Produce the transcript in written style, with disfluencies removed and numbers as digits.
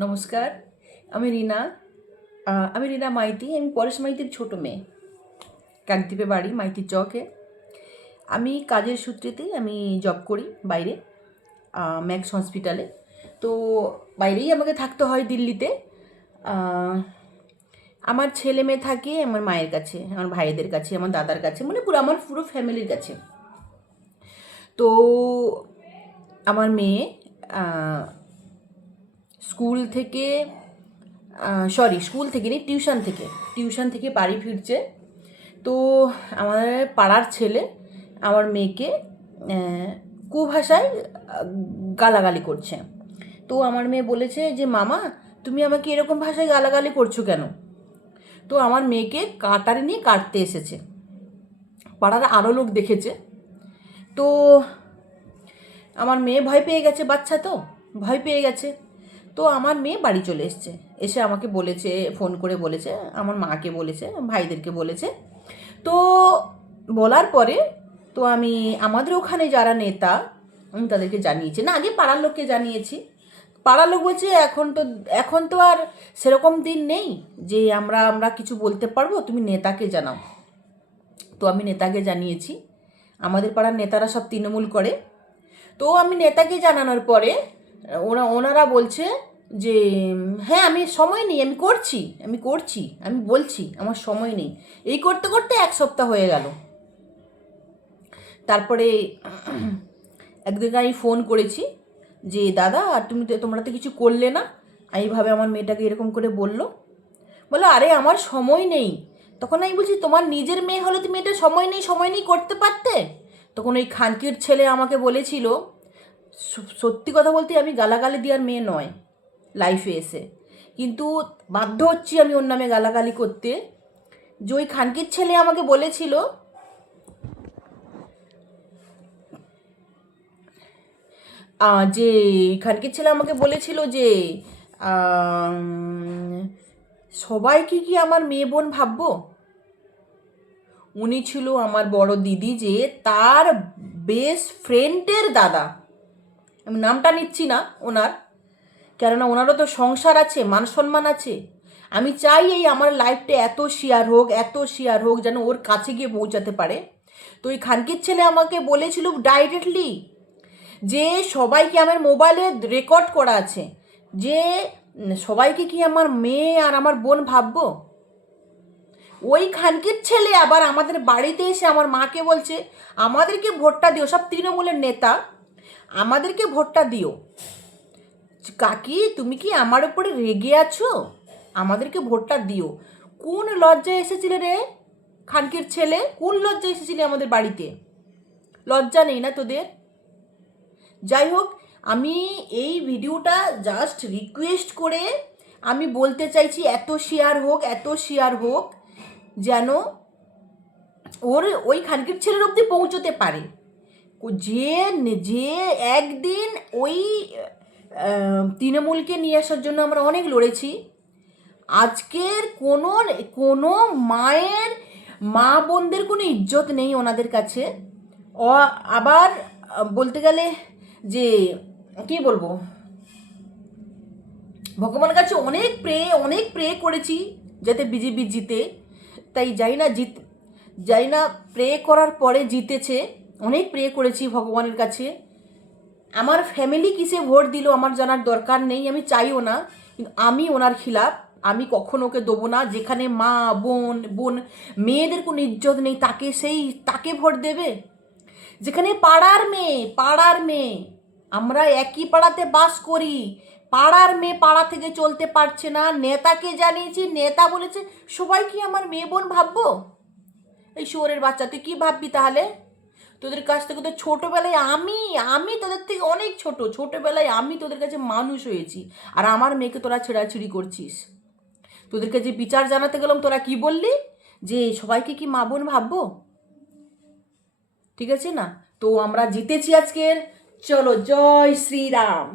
নমস্কার। আমি রিনা। আমি রিনা মাইতি। আমি পরেশ মাইতির ছোটো মেয়ে। কাকদ্বীপে বাড়ি, মাইতির চকে। আমি কাজের সূত্রেতেই আমি জব করি বাইরে, ম্যাক্স হসপিটালে। তো বাইরেই আমাকে থাকতে হয় দিল্লিতে। আমার ছেলে মেয়ে থাকে আমার মায়ের কাছে, আমার ভাইদের কাছে, আমার দাদার কাছে, মানে আমার পুরো ফ্যামিলির কাছে। তো আমার মেয়ে স্কুল থেকে স্কুল থেকে নেই, টিউশন থেকে বাড়ি ফিরছে। তো আমাদের পাড়ার ছেলে আমার মেয়েকে কুভাষায় গালাগালি করছে। তো আমার মেয়ে বলেছে যে মামা, তুমি আমাকে এরকম ভাষায় গালাগালি করছো কেন? তো আমার মেয়েকে কাটারি নিয়ে কাটতে এসেছে। পাড়ার আরও লোক দেখেছে। তো আমার মেয়ে ভয় পেয়ে গেছে, বাচ্চা তো ভয় পেয়ে গেছে। তো আমার মেয়ে বাড়ি চলে এসছে, এসে আমাকে বলেছে, ফোন করে বলেছে, আমার মাকে বলেছে, ভাইদেরকে বলেছে। তো বলার পরে তো আমি আমাদের ওখানে যারা নেতা আমি তাদেরকে জানিয়েছি, না আগে পাড়ার লোককে জানিয়েছি। পাড়ার লোক বলছে এখন তো আর সেরকম দিন নেই যে আমরা কিছু বলতে পারবো, তুমি নেতাকে জানাও। তো আমি নেতাকে জানিয়েছি। আমাদের পাড়ার নেতারা সব তৃণমূল করে। তো আমি নেতাকে জানানোর পরে ওনারা বলছে যে হ্যাঁ, আমি সময় নেই, আমি বলছি আমার সময় নেই। এই করতে করতে 1 সপ্তাহ হয়ে গেল। তারপরে একদিন আমি ফোন করেছি যে দাদা, তোমরা তো কিছু করলে না, এইভাবে আমার মেয়েটাকে এরকম করে বললো। আরে আমার সময় নেই। তখন আমি বলছি তোমার নিজের মেয়ে হলে তুমি এটা সময় নেই করতে পারতে। তখন ওই খানকির ছেলে আমাকে বলেছিল, সত্যি কথা বলতে আমি গালাগালি দেওয়ার মেয়ে নয় লাইফে এসে, কিন্তু বাধ্য হচ্ছি আমি ওর নামে গালাগালি করতে। যে ওই খানকির ছেলে আমাকে বলেছিল যে খানকির ছেলে আমাকে বলেছিল যে সবাইকে কি আমার মেয়ে বোন ভাববো? উনি ছিল আমার বড় দিদি, যে তার বেস্ট ফ্রেন্ডের দাদা। আমি নামটা নিচ্ছি না ওনার, কেননা ওনারও তো সংসার আছে, মান সম্মান আছে। আমি চাই এই আমার লাইফটা এত শেয়ার হোক যেন ওর কাছে গিয়ে পৌঁছাতে পারে। তো এই খানকির ছেলে আমাকে বলেছিল ডাইরেক্টলি যে সবাইকে, আমার মোবাইলে রেকর্ড করা আছে, যে সবাইকে কি আমার মেয়ে আর আমার বোন ভাববো? ওই খানকির ছেলে আবার আমাদের বাড়িতে এসে আমার মাকে বলছে আমাদেরকে ভোটটা দিও, সব তৃণমূলের নেতা, আমাদেরকে ভোটটা দিও। কাকি তুমি কি আমার উপরে রেগে আছো? আমাদেরকে ভোটটা দিও। কোন লজ্জায় এসেছিলে রে খানকির ছেলে? কোন লজ্জায় এসেছিলে আমাদের বাড়িতে? লজ্জা নেই না তোদের? যাই হোক, আমি এই ভিডিওটা জাস্ট রিকোয়েস্ট করে আমি বলতে চাইছি এত শেয়ার হোক যেন ওই খানকির ছেলের অবধি পৌঁছতে পারে। যে যে একদিন ওই তৃণমূলকে নিয়ে আসার জন্য আমরা অনেক লড়েছি। আজকের কোনো মায়ের, মা বোনদের কোনো ইজ্জত নেই ওনাদের কাছে। আবার বলতে গেলে যে কি বলবো, ভগবানের কাছে অনেক প্রে করেছি যাতে বিজেপি জিতে। তাই যাই না প্রে করার পরে জিতেছে। অনেক প্রে করেছি ভগবানের কাছে। আমার ফ্যামিলি কিসে ভোট দিল আমার জানার দরকার নেই, আমি চাইও না, কিন্তু আমি ওনার খিলাফ। আমি কখনো ওকে দেবো না। যেখানে মা বোন মেয়েদের কোনো ইজ্জত নেই তাকে ভোট দেবে। যেখানে পাড়ার মেয়ে, আমরা একই পাড়াতে বাস করি, পাড়ার মেয়ে পাড়া থেকে চলতে পারছে না, নেতাকে জানিয়েছি, নেতা বলেছে সবাই কি আমার মেয়ে বোন ভাববো? এই শুয়োরের বাচ্চা, তুই কি ভাববি তাহলে? তোদের কাছ থেকে তো ছোটোবেলায় আমি তোদের থেকে অনেক ছোটোবেলায় আমি তোদের কাছে মানুষ হয়েছি, আর আমার মেয়েকে তোরা ছেঁড়াছিড়ি করছিস। তোদেরকে যে বিচার জানাতে গেলাম তোরা কি বললি? যে সবাইকে কি মা বোন ভাববো? ঠিক আছে না? তো আমরা জিতেছি আজকের। চলো, জয় শ্রীরাম।